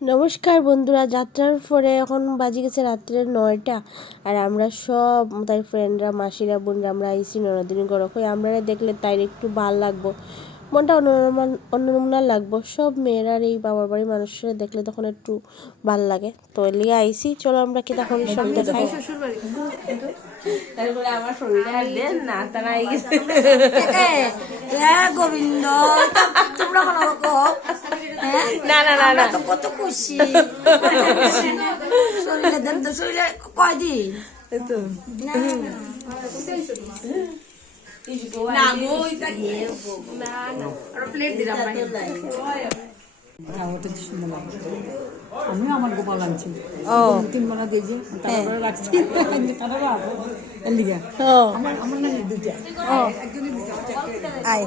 নমস্কার বন্ধুরা, যাত্রার পরে এখন বাজে গেছে রাত্রের 9টা। আর আমরা সব তাই ফ্রেন্ডরা, মাসিরা, বোনরা আমরা আইসি ননদিনী গড়ক হয়ে। আমরা দেখলে তাই একটু ভাল লাগবো, মনটা অন্যমনা লাগবো। সব মেয়েরা এই বাবার বাড়ির মানুষরা দেখলে তখন একটু ভাল লাগে, তো এর লিগে আইসি। চলো আমরা কি তখন সব দেখাই। তারপরে আমার শরীরে আর দেন না তারা গোবিন্দ তোমরা না না না না তো কত খুশি শরীরে দেন তো শরীরে কয়দিন না গো এটা কি না না আর প্লেট দিলাম আমিও আমার গোপাল আনছি তিন মানা দিয়েছি তারপরে রাখছি আমার না দুইটা আয়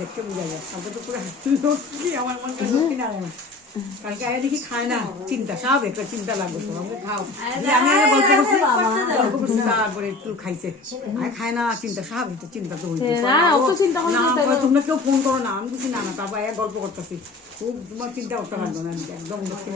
দেখতে বোঝা যায় তারপর তো পুরো হাঁটতে আমার মনটা লক্ষ্মী না কালকে আগে দেখি খায় না চিন্তা সব একটা চিন্তা লাগবে তো আমাকে খাও আমি আগে গল্প করছি তারপরে একটু খাইছে আর খায় না চিন্তা সব একটা চিন্তা তো হইছে তোমরা কেউ ফোন করো না, আমি বুঝি না না তারপর গল্প করতেছি খুব তোমার চিন্তা করতে লাগবে না একদম লক্ষ্মী